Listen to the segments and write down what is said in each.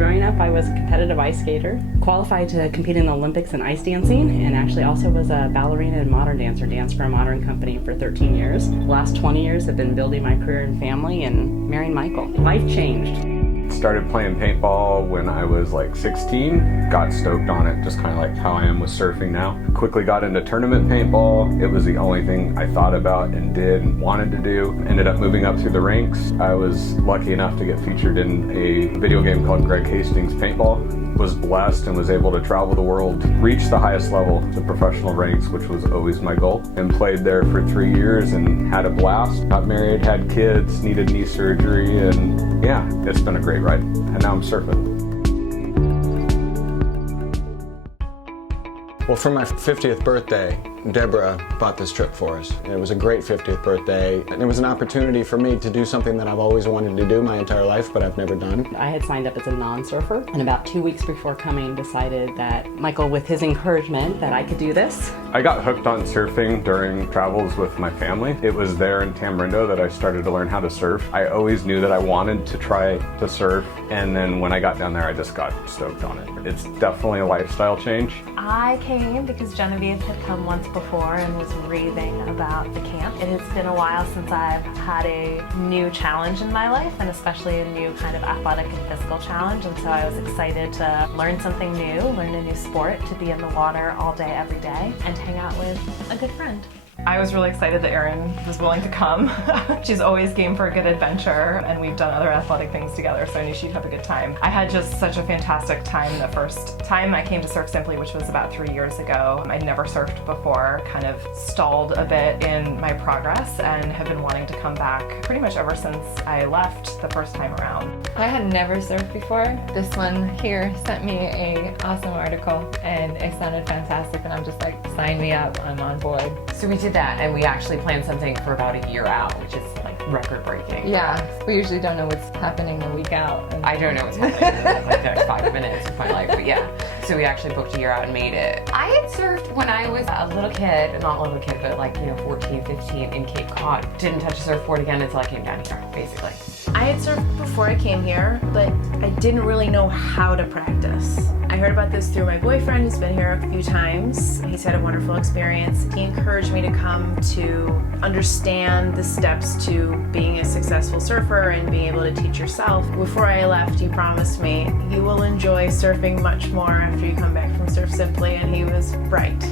Growing up, I was a competitive ice skater, qualified to compete in the Olympics in ice dancing, and actually also was a ballerina and modern dancer, danced for a modern company for 13 years. The last 20 years have been building my career and family and marrying Michael. Life changed. Started playing paintball when I was like 16. Got stoked on it, just kind of like how I am with surfing now. Quickly got into tournament paintball. It was the only thing I thought about and did and wanted to do. Ended up moving up through the ranks. I was lucky enough to get featured in a video game called Greg Hastings Paintball. Was blessed and was able to travel the world, reach the highest level, the professional ranks, which was always my goal, and played there for 3 years and had a blast. Got married, had kids, needed knee surgery, and yeah, it's been a great ride. And now I'm surfing. Well, for my 50th birthday, Deborah bought this trip for us. It was a great 50th birthday, and it was an opportunity for me to do something that I've always wanted to do my entire life, but I've never done. I had signed up as a non-surfer, and about 2 weeks before coming, decided that Michael, with his encouragement, that I could do this. I got hooked on surfing during travels with my family. It was there in Tamarindo that I started to learn how to surf. I always knew that I wanted to try to surf, and then when I got down there, I just got stoked on it. It's definitely a lifestyle change. I came because Genevieve had come once before and was raving about the camp. It has been a while since I've had a new challenge in my life, and especially a new kind of athletic and physical challenge, and so I was excited to learn something new, learn a new sport, to be in the water all day, every day, and hang out with a good friend. I was really excited that Erin was willing to come. She's always game for a good adventure, and we've done other athletic things together, so I knew she'd have a good time. I had just such a fantastic time the first time I came to Surf Simply, which was about 3 years ago. I'd never surfed before, kind of stalled a bit in my progress, and have been wanting to come back pretty much ever since I left the first time around. I had never surfed before. This one here sent me an awesome article, and it sounded fantastic, and I'm just like, sign me up, I'm on board. So we did that, and we actually planned something for about a year out, which is like record breaking. Yeah, we usually don't know what's happening the week out. I don't know what's happening in like the next 5 minutes of my life, but yeah. So we actually booked a year out and made it. I had surfed when I was a little kid, not a little kid, but like, 14, 15 in Cape Cod. Didn't touch a surfboard again until I came down here, basically. I had surfed before I came here, but I didn't really know how to practice. I heard about this through my boyfriend, who's been here a few times. He's had a wonderful experience. He encouraged me to come to understand the steps to being a successful surfer and being able to teach yourself. Before I left, he promised me you will enjoy surfing much more after you come back from Surf Simply, and he was right.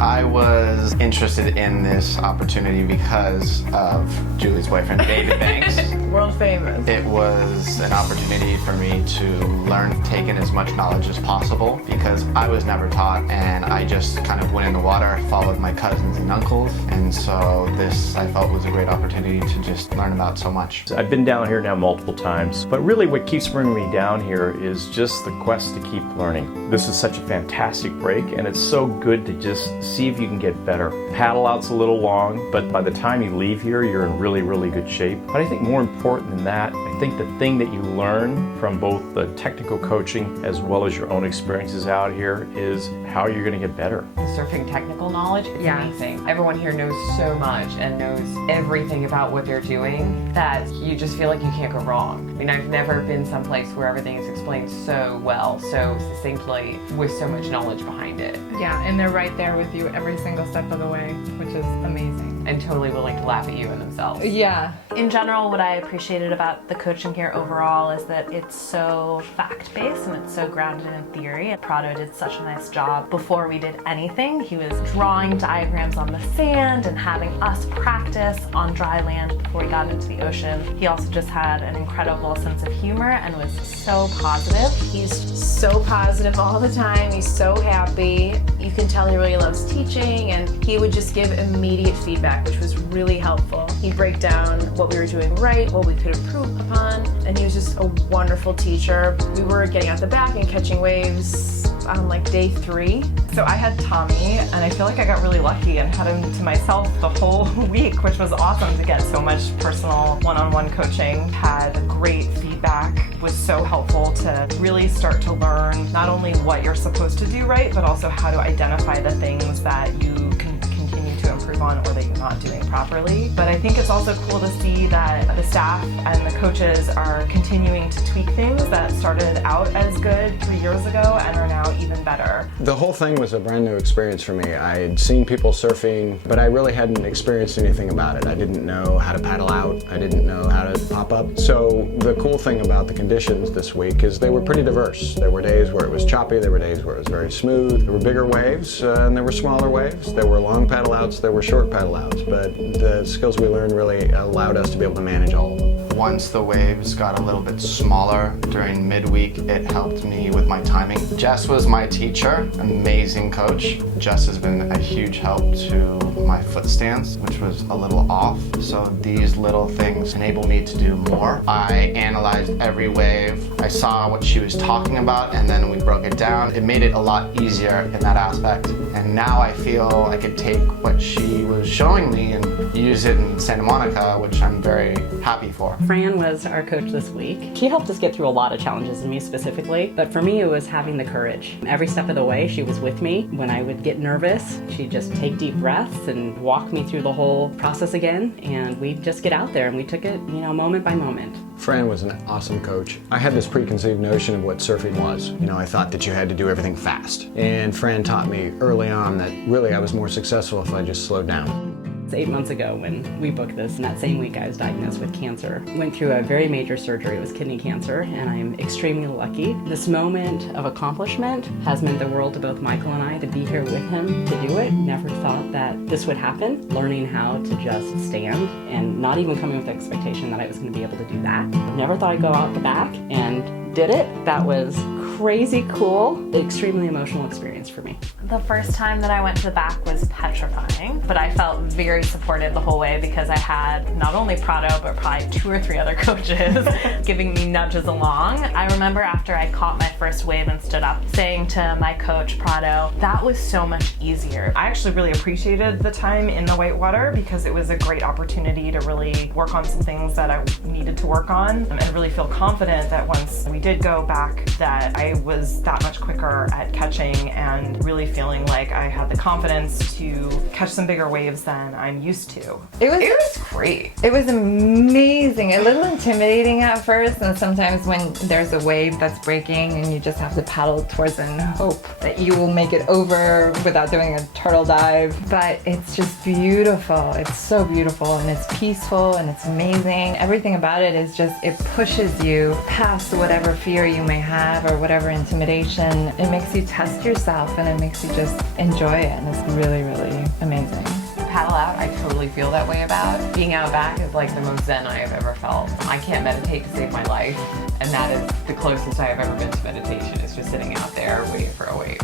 I was interested in this opportunity because of Julie's boyfriend, David Banks. World famous. It was an opportunity for me to learn, take in as much knowledge as possible, because I was never taught, and I just kind of went in the water, followed my cousins and uncles, and so this I felt was a great opportunity to just learn about so much. I've been down here now multiple times, but really what keeps bringing me down here is just the quest to keep learning. This is such a fantastic break, and it's so good to just see if you can get better. Paddle out's a little long, but by the time you leave here, you're in really, really good shape. But I think more important than that, I think the thing that you learn from both the technical coaching as well as your own experiences out here is how you're going to get better. The surfing technical knowledge is amazing. Everyone here knows so much and knows everything about what they're doing that you just feel like you can't go wrong. I mean, I've never been someplace where everything is explained so well, so succinctly, with so much knowledge behind it. Yeah, and they're right there with you every single step of the way, which is amazing. And totally willing to laugh at you and themselves. Yeah. In general, what I appreciated about the coaching here overall is that it's so fact-based and it's so grounded in theory. Prado did such a nice job before we did anything. He was drawing diagrams on the sand and having us practice on dry land before we got into the ocean. He also just had an incredible sense of humor and was so positive. He's so positive all the time. He's so happy. You can tell he really loves teaching, and he would just give immediate feedback, which was really helpful. He'd break down what we were doing right, what we could improve upon, and he was just a wonderful teacher. We were getting out the back and catching waves on like day 3. So I had Tommy, and I feel like I got really lucky and had him to myself the whole week, which was awesome to get so much personal one-on-one coaching. Had great feedback, was so helpful to really start to learn not only what you're supposed to do right, but also how to identify the things that you can continue to improve improve on or that you're not doing properly. But I think it's also cool to see that the staff and the coaches are continuing to tweak things that started out as good 3 years ago and are now even better. The whole thing was a brand new experience for me. I had seen people surfing, but I really hadn't experienced anything about it. I didn't know how to paddle out. I didn't know how to pop up. So the cool thing about the conditions this week is they were pretty diverse. There were days where it was choppy, there were days where it was very smooth. There were bigger waves and there were smaller waves. There were long paddle outs, there were short paddle outs, but the skills we learned really allowed us to be able to manage all of them. Once the waves got a little bit smaller during midweek, it helped me with my timing. Jess was my teacher, amazing coach. Jess has been a huge help to my foot stance, which was a little off. So these little things enable me to do more. I analyzed every wave. I saw what she was talking about and then we broke it down. It made it a lot easier in that aspect. And now I feel I could take what she was showing me and use it in Santa Monica, which I'm very happy for. Fran was our coach this week. She helped us get through a lot of challenges, and me specifically, but for me it was having the courage. Every step of the way she was with me. When I would get nervous, she'd just take deep breaths and walk me through the whole process again, and we'd just get out there and we took it, moment by moment. Fran was an awesome coach. I had this preconceived notion of what surfing was. I thought that you had to do everything fast. And Fran taught me early on that really I was more successful if I just slowed down. 8 months ago when we booked this, and that same week I was diagnosed with cancer. Went through a very major surgery. It was kidney cancer, and I'm extremely lucky. This moment of accomplishment has meant the world to both Michael and I to be here with him to do it. Never thought that this would happen. Learning how to just stand and not even coming with the expectation that I was going to be able to do that. Never thought I'd go out the back and did it. That was crazy cool, extremely emotional experience for me. The first time that I went to the back was petrifying, but I felt very supported the whole way because I had not only Prado, but probably 2 or 3 other coaches giving me nudges along. I remember after I caught my first wave and stood up, saying to my coach, Prado, that was so much easier. I actually really appreciated the time in the whitewater because it was a great opportunity to really work on some things that I needed to work on and really feel confident that once we did go back that I was that much quicker at catching and really feeling like I had the confidence to catch some bigger waves than I'm used to. It was great. It was amazing. A little intimidating at first, and sometimes when there's a wave that's breaking and you just have to paddle towards it and hope that you will make it over without doing a turtle dive. But it's just beautiful. It's so beautiful and it's peaceful and it's amazing. Everything about it is just, it pushes you past whatever fear you may have or whatever intimidation. It makes you test yourself and it makes you just enjoy it, and it's really, really amazing. Paddle out, I totally feel that way about. Being out back is like the most zen I have ever felt. I can't meditate to save my life, and that is the closest I have ever been to meditation, is just sitting out there waiting for a wave.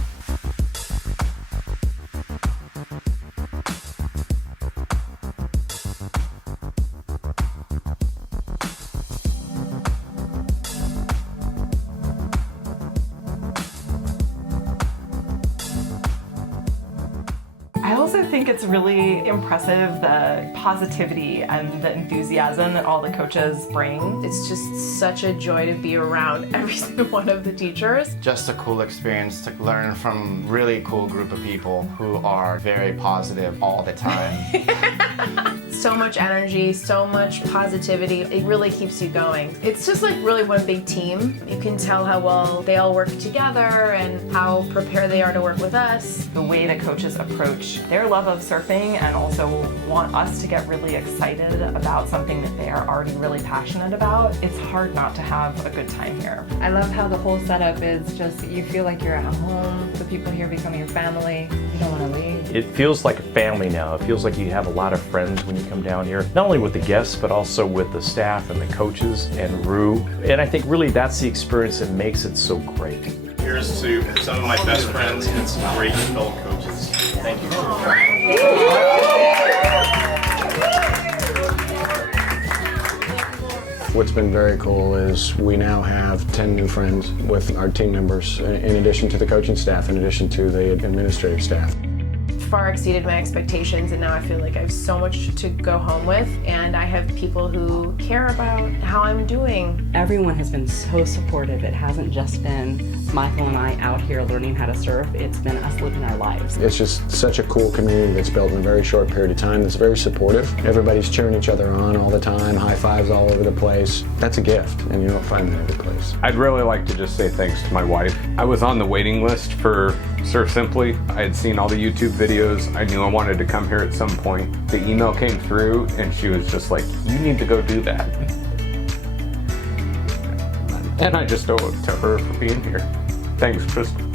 I also think it's really impressive the positivity and the enthusiasm that all the coaches bring. It's just such a joy to be around every single one of the teachers. Just a cool experience to learn from a really cool group of people who are very positive all the time. So much energy, so much positivity. It really keeps you going. It's just like really one big team. You can tell how well they all work together and how prepared they are to work with us. The way that coaches approach their love of surfing and also want us to get really excited about something that they are already really passionate about, it's hard not to have a good time here. I love how the whole setup is just, you feel like you're at home. The people here become your family. You don't want to leave. It feels like a family now. It feels like you have a lot of friends when you come down here, not only with the guests, but also with the staff and the coaches and Rue. And I think really that's the experience that makes it so great. Here's to some of my best friends and some great fellow coaches. Thank you. What's been very cool is we now have 10 new friends with our team members, in addition to the coaching staff, in addition to the administrative staff. far exceeded my expectations, and now I feel like I have so much to go home with, and I have people who care about how I'm doing. Everyone has been so supportive. It hasn't just been Michael and I out here learning how to surf. It's been us living our lives. It's just such a cool community that's built in a very short period of time that's very supportive. Everybody's cheering each other on all the time, high fives all over the place. That's a gift, and you don't find that every place. I'd really like to just say thanks to my wife. I was on the waiting list for Surf Simply. I had seen all the YouTube videos. I knew I wanted to come here at some point. The email came through and she was just like, you need to go do that. And I just owe it to her for being here. Thanks, Crystal.